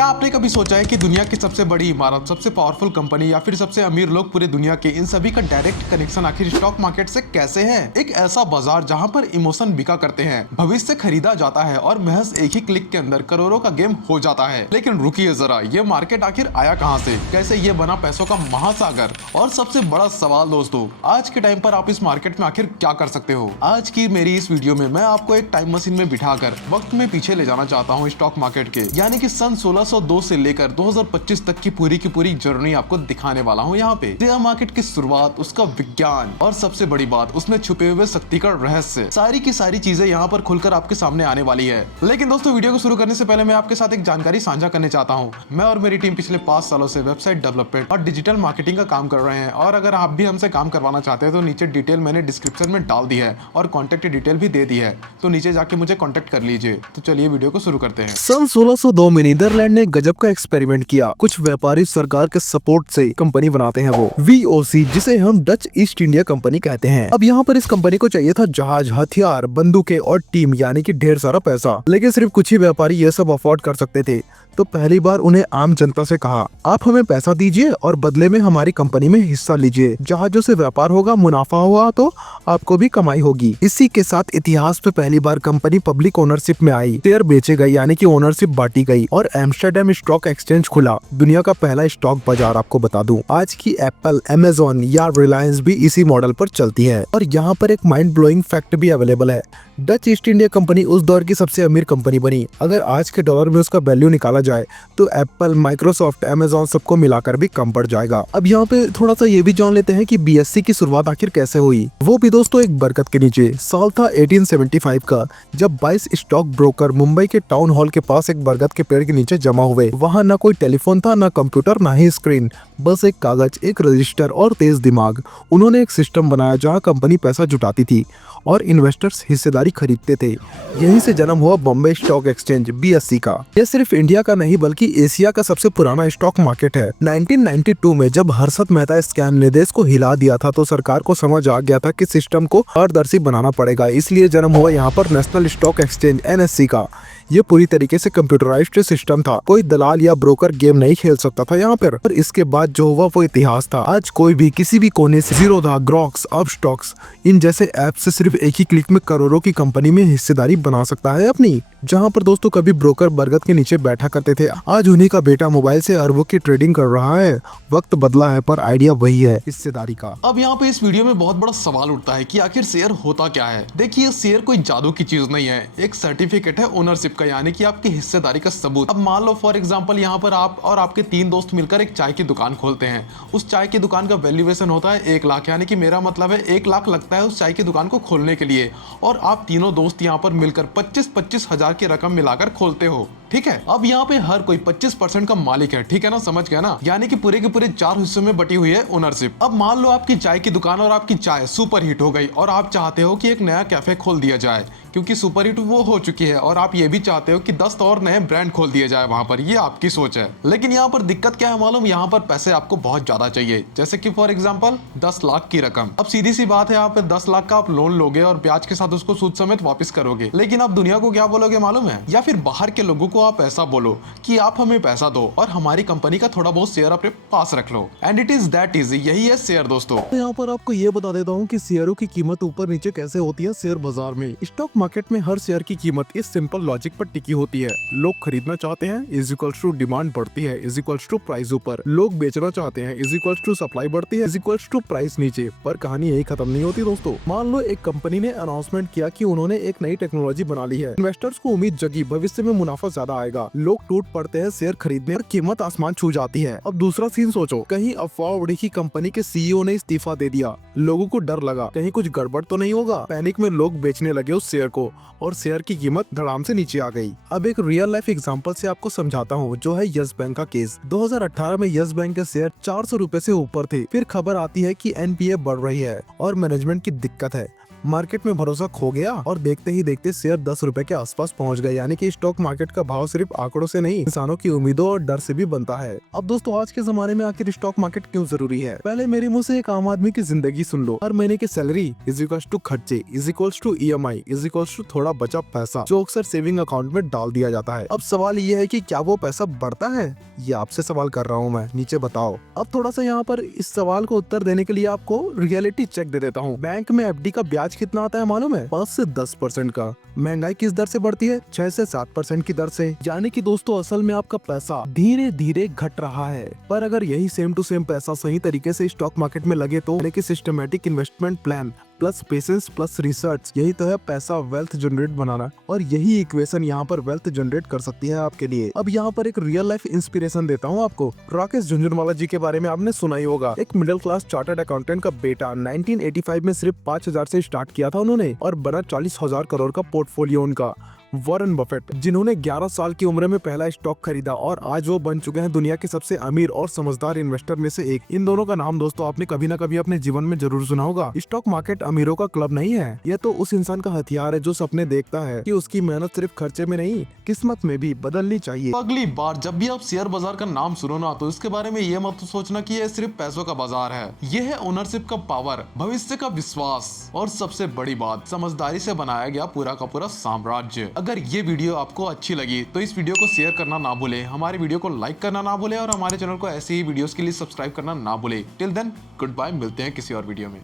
क्या आपने कभी सोचा है कि दुनिया की सबसे बड़ी इमारत, सबसे पावरफुल कंपनी या फिर सबसे अमीर लोग पूरे दुनिया के, इन सभी का डायरेक्ट कनेक्शन आखिर स्टॉक मार्केट से कैसे है? एक ऐसा बाजार जहां पर इमोशन बिका करते हैं, भविष्य खरीदा जाता है और महज एक ही क्लिक के अंदर करोड़ों का गेम हो जाता है। लेकिन रुकिए जरा, ये मार्केट आखिर आया कहां से? कैसे ये बना पैसों का महासागर? और सबसे बड़ा सवाल दोस्तों, आज के टाइम पर आप इस मार्केट में आखिर क्या कर सकते हो? आज की मेरी इस वीडियो में मैं आपको एक टाइम मशीन में बिठाकर वक्त में पीछे ले जाना चाहता हूँ स्टॉक मार्केट के, यानी कि सन 1602 से लेकर 2025 तक की पूरी जर्नी आपको दिखाने वाला हूँ यहाँ पे। शेयर मार्केट की शुरुआत, उसका विज्ञान और सबसे बड़ी बात, उसमें छुपे हुए शक्ति का रहस्य, सारी की सारी चीजें यहाँ पर खुलकर आपके सामने आने वाली है। लेकिन दोस्तों, वीडियो को शुरू करने से पहले मैं आपके साथ एक जानकारी साझा करने चाहता हूँ। मैं और मेरी टीम पिछले 5 सालों से वेबसाइट डेवलपमेंट और डिजिटल मार्केटिंग का काम कर रहे हैं, और अगर आप भी हमसे काम करवाना चाहते हैं तो नीचे डिटेल मैंने डिस्क्रिप्शन में डाल दी है और कॉन्टेक्ट डिटेल भी दे दी है, तो नीचे जाके मुझे कॉन्टेक्ट कर लीजिए। तो चलिए वीडियो को शुरू करते हैं। सन 1602 में नीदरलैंड ने गजब का एक्सपेरिमेंट किया। कुछ व्यापारी सरकार के सपोर्ट से कंपनी बनाते हैं, वो VOC, जिसे हम डच ईस्ट इंडिया कंपनी कहते हैं। अब यहाँ पर इस कंपनी को चाहिए था जहाज, हथियार, बंदूकें और टीम, यानी कि ढेर सारा पैसा। लेकिन सिर्फ कुछ ही व्यापारी ये सब अफोर्ड कर सकते थे। तो पहली बार उन्हें आम जनता से कहा, आप हमें पैसा दीजिए और बदले में हमारी कंपनी में हिस्सा लीजिए। जहाजों से व्यापार होगा, मुनाफा हुआ तो आपको भी कमाई होगी। इसी के साथ इतिहास में पहली बार कंपनी पब्लिक ओनरशिप में आई। शेयर बेचे गए, यानी कि ओनरशिप बांटी गई, और एम्स्टर्डम स्टॉक एक्सचेंज खुला, दुनिया का पहला स्टॉक बाजार। आपको बता दूं, आज की एप्पल, अमेजोन या रिलायंस भी इसी मॉडल पर चलती है। और यहाँ पर एक माइंड ब्लोइंग फैक्ट भी अवेलेबल है। डच ईस्ट इंडिया कंपनी उस दौर की सबसे अमीर कंपनी बनी। अगर आज के डॉलर में उसका वैल्यू निकाला जाए तो एप्पल, माइक्रोसॉफ्ट, अमेजोन सबको मिलाकर भी कम पड़ जाएगा। अब यहाँ पे थोड़ा सा ये भी जान लेते हैं कि BSE की शुरुआत आखिर कैसे हुई। वो भी दोस्तों एक बरकत के नीचे। साल था 1875 का, जब 22 स्टॉक ब्रोकर मुंबई के टाउन हॉल के पास एक बरगद के पेड़ के नीचे जमा हुए। वहाँ न कोई टेलीफोन था, न कंप्यूटर, न ही स्क्रीन, बस एक कागज, एक रजिस्टर और तेज दिमाग। उन्होंने एक सिस्टम बनाया जहाँ कंपनी पैसा जुटाती थी और इन्वेस्टर्स हिस्सेदारी खरीदते थे। यहीं से जन्म हुआ बॉम्बे स्टॉक एक्सचेंज, BSE का। यह सिर्फ इंडिया का नहीं बल्कि एशिया का सबसे पुराना स्टॉक मार्केट है। 1992 में जब हर्षद मेहता स्कैम ने देश को हिला दिया था, तो सरकार को समझ आ गया था कि सिस्टम को पारदर्शी बनाना पड़ेगा। इसलिए जन्म हुआ यहाँ पर नेशनल स्टॉक एक्सचेंज, NSE का। ये पूरी तरीके से कंप्यूटराइज्ड सिस्टम था। कोई दलाल या ब्रोकर गेम नहीं खेल सकता था यहाँ पर। और इसके बाद जो हुआ वो इतिहास था। आज कोई भी किसी भी कोने से ज़ीरोधा, ग्रॉक्स, अपस्टॉक्स, इन जैसे ऐप से सिर्फ एक ही क्लिक में करोड़ों की कंपनी में हिस्सेदारी बना सकता है अपनी। जहाँ पर दोस्तों कभी ब्रोकर बरगद के नीचे बैठा करते थे, आज उन्हीं का बेटा मोबाइल से अरबों की ट्रेडिंग कर रहा है। वक्त बदला है पर आइडिया वही है, हिस्सेदारी का। अब यहाँ पे इस वीडियो में बहुत बड़ा सवाल उठता है कि आखिर शेयर होता क्या है। देखिए, शेयर कोई जादू की चीज नहीं है, एक सर्टिफिकेट है ओनरशिप का, यानी कि आपकी हिस्सेदारी का सबूत। अब मान लो फॉर एग्जांपल, यहाँ पर आप और आपके 3 दोस्त मिलकर एक चाय की दुकान खोलते हैं। उस चाय की दुकान का वैल्यूएशन होता है 1 लाख, यानी कि मेरा मतलब है 1 लाख लगता है उस चाय की दुकान को खोलने के लिए, और आप तीनों दोस्त यहाँ पर मिलकर 25-25 हजार की रकम मिलाकर खोलते हो। ठीक है, अब यहाँ पे हर कोई 25% का मालिक है। ठीक है ना, समझ गया ना? यानी कि पूरे के पूरे 4 हिस्सों में बटी हुई है ओनरशिप। अब मान लो आपकी चाय की दुकान और आपकी चाय सुपर हिट हो गई, और आप चाहते हो कि एक नया कैफे खोल दिया जाए, क्योंकि सुपर हिट वो हो चुकी है, और आप ये भी चाहते हो कि 10 और नए ब्रांड खोल दिए जाए वहां पर। ये आपकी सोच है। लेकिन यहाँ पर दिक्कत क्या है मालूम? यहाँ पर पैसे आपको बहुत ज्यादा चाहिए, जैसे कि फॉर एग्जांपल 10 लाख की रकम। अब सीधी सी बात है, यहाँ पे 10 लाख का आप लोन लोगे और ब्याज के साथ उसको सूद समेत वापस करोगे। लेकिन आप दुनिया को क्या बोलोगे मालूम है? या फिर बाहर के लोगों को आप ऐसा बोलो कि आप हमें पैसा दो और हमारी कंपनी का थोड़ा बहुत शेयर अपने पास रख लो। And it is that easy. यही है शेयर दोस्तों। तो यहाँ पर आपको ये बता देता हूँ कि शेयरों की कीमत ऊपर नीचे कैसे होती है शेयर बाजार में। स्टॉक मार्केट में हर शेयर की कीमत इस सिंपल लॉजिक पर टिकी होती है। लोग खरीदना चाहते हैं, इज इक्वल्स टू डिमांड बढ़ती है, इज इक्वल्स टू प्राइस ऊपर। लोग बेचना चाहते हैं, इज इक्वल्स टू सप्लाई बढ़ती है, इज इक्वल्स टू प्राइस नीचे। पर कहानी यही खत्म नहीं होती दोस्तों। मान लो एक कंपनी ने अनाउंसमेंट किया कि उन्होंने एक नई टेक्नोलॉजी बना ली है। इन्वेस्टर्स को उम्मीद जगी, भविष्य में मुनाफा ज्यादा आएगा। लोग टूट पड़ते हैं शेयर खरीदने और कीमत आसमान छू जाती है। अब दूसरा सीन सोचो, कहीं अफवाह उड़ी कि कंपनी के CEO ने इस्तीफा दे दिया। लोगों को डर लगा कहीं कुछ गड़बड़ तो नहीं होगा। पैनिक में लोग बेचने लगे उस शेयर को, और शेयर की कीमत धड़ाम से नीचे आ गई। अब एक रियल लाइफ एग्जांपल से आपको समझाता हूँ, जो है यस बैंक का केस। 2018 में यस बैंक के शेयर 400 रुपए से ऊपर थे। फिर खबर आती है कि NPA बढ़ रही है और मैनेजमेंट की दिक्कत है। मार्केट में भरोसा खो गया और देखते ही देखते शेयर 10 रुपए के आसपास पहुंच गए। यानी कि स्टॉक मार्केट का भाव सिर्फ आंकड़ों से नहीं, इंसानों की उम्मीदों और डर से भी बनता है। अब दोस्तों, आज के जमाने में आखिर स्टॉक मार्केट क्यों जरूरी है? पहले मेरे मुंह से एक आम आदमी की जिंदगी सुन लो। हर महीने की सैलरी इज इक्वल्स टू खर्चे is equals to EMI is equals to थोड़ा बचा पैसा, जो अक्सर सेविंग अकाउंट में डाल दिया जाता है। अब सवाल ये है कि क्या वो पैसा बढ़ता है? ये आपसे सवाल कर रहा हूँ मैं, नीचे बताओ। अब थोड़ा सा यहाँ पर इस सवाल को उत्तर देने के लिए आपको रियलिटी चेक दे देता हूँ। बैंक में FD का ब्याज कितना आता है मालूम है? 5 से 10% का। महंगाई किस दर से बढ़ती है? 6 से 7% की दर से। यानी कि दोस्तों, असल में आपका पैसा धीरे धीरे घट रहा है। पर अगर यही सेम टू सेम पैसा सही तरीके से स्टॉक मार्केट में लगे तो, यानी कि systematic investment plan plus patience plus research, यही तो है पैसा वेल्थ जनरेट बनाना। और यही इक्वेशन यहाँ पर वेल्थ जनरेट कर सकती है आपके लिए। अब यहाँ पर एक रियल लाइफ इंस्पिरेशन देता हूँ आपको। राकेश झुंझुनवाला जी के बारे में आपने सुना ही होगा। एक मिडिल क्लास चार्टर्ड अकाउंटेंट का बेटा 1985 में सिर्फ 5,000 से स्टार्ट किया था उन्होंने, और बना 40,000 करोड़ का पोर्टफोलियो उनका। वॉरेन बफेट, जिन्होंने 11 साल की उम्र में पहला स्टॉक खरीदा और आज वो बन चुके हैं दुनिया के सबसे अमीर और समझदार इन्वेस्टर में से एक। इन दोनों का नाम दोस्तों आपने कभी ना कभी अपने जीवन में जरूर सुना होगा। स्टॉक मार्केट अमीरों का क्लब नहीं है, यह तो उस इंसान का हथियार है जो सपने देखता है कि उसकी मेहनत सिर्फ खर्चे में नहीं, किस्मत में भी बदलनी चाहिए। अगली बार जब भी आप शेयर बाजार का नाम सुनो ना, तो इसके बारे में ये मत सोचना कि ये सिर्फ पैसों का बाजार है। ये है ओनरशिप का पावर, भविष्य का विश्वास और सबसे बड़ी बात, समझदारी से बनाया गया पूरा का पूरा साम्राज्य। अगर ये वीडियो आपको अच्छी लगी तो इस वीडियो को शेयर करना ना भूले, हमारे वीडियो को लाइक करना ना भूले और हमारे चैनल को ऐसे ही वीडियोस के लिए सब्सक्राइब करना ना भूले। टिल देन गुड बाय, मिलते हैं किसी और वीडियो में।